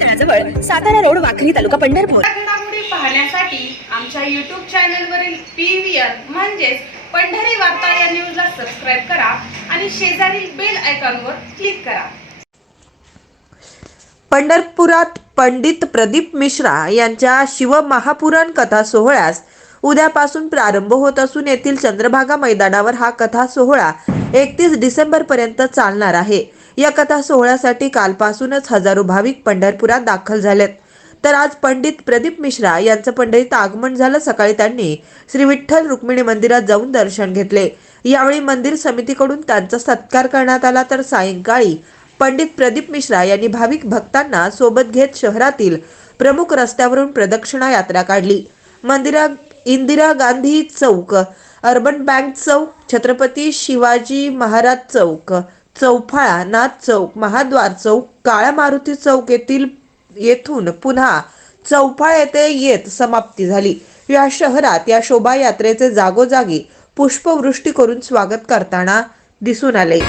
तळाजवळ Satara road Wakhari तालुका पंढरपूर. पाहण्यासाठी आमच्या YouTube चॅनलवरील पी व्ही आर म्हणजेच पंढरी वार्ता या न्यूजला सबस्क्राईब करा आणि शेजारील बेल आयकॉनवर क्लिक करा. पंढरपुरात पंडित प्रदीप मिश्रा यांच्या शिवमहापुराण कथा सोहळ्यास उद्यापासून प्रारंभ होत असून येथील चंद्रभागा मैदानावर हा कथा सोहळा एकतीस डिसेंबर पर्यंत चालणार आहे. या कथा सोहळ्यासाठी कालपासूनच हजारो भाविक पंढरपुरात दाखल झालेत. तर आज पंडित प्रदीप मिश्रा यांचं पंढरीत आगमन झालं. सकाळी त्यांनी श्री विठ्ठल रुक्मिणी मंदिरात जाऊन दर्शन घेतले. यावेळी मंदिर समितीकडून त्यांचा सत्कार करण्यात आला. तर सायंकाळी पंडित प्रदीप मिश्रा यांनी भाविक भक्तांना सोबत घेत शहरातील प्रमुख रस्त्यावरून प्रदक्षिणा यात्रा काढली. मंदिरा इंदिरा गांधी चौक अर्बन बँक चौक छत्रपती शिवाजी महाराज चौक चौफाळा नाथ चौक महाद्वार चौक काळा मारुती चौक येथील येथून पुन्हा चौफाळ येथे येत समाप्ती झाली. या शहरात या शोभायात्रेचे जागोजागी पुष्पवृष्टी करून स्वागत करताना दिसून आले.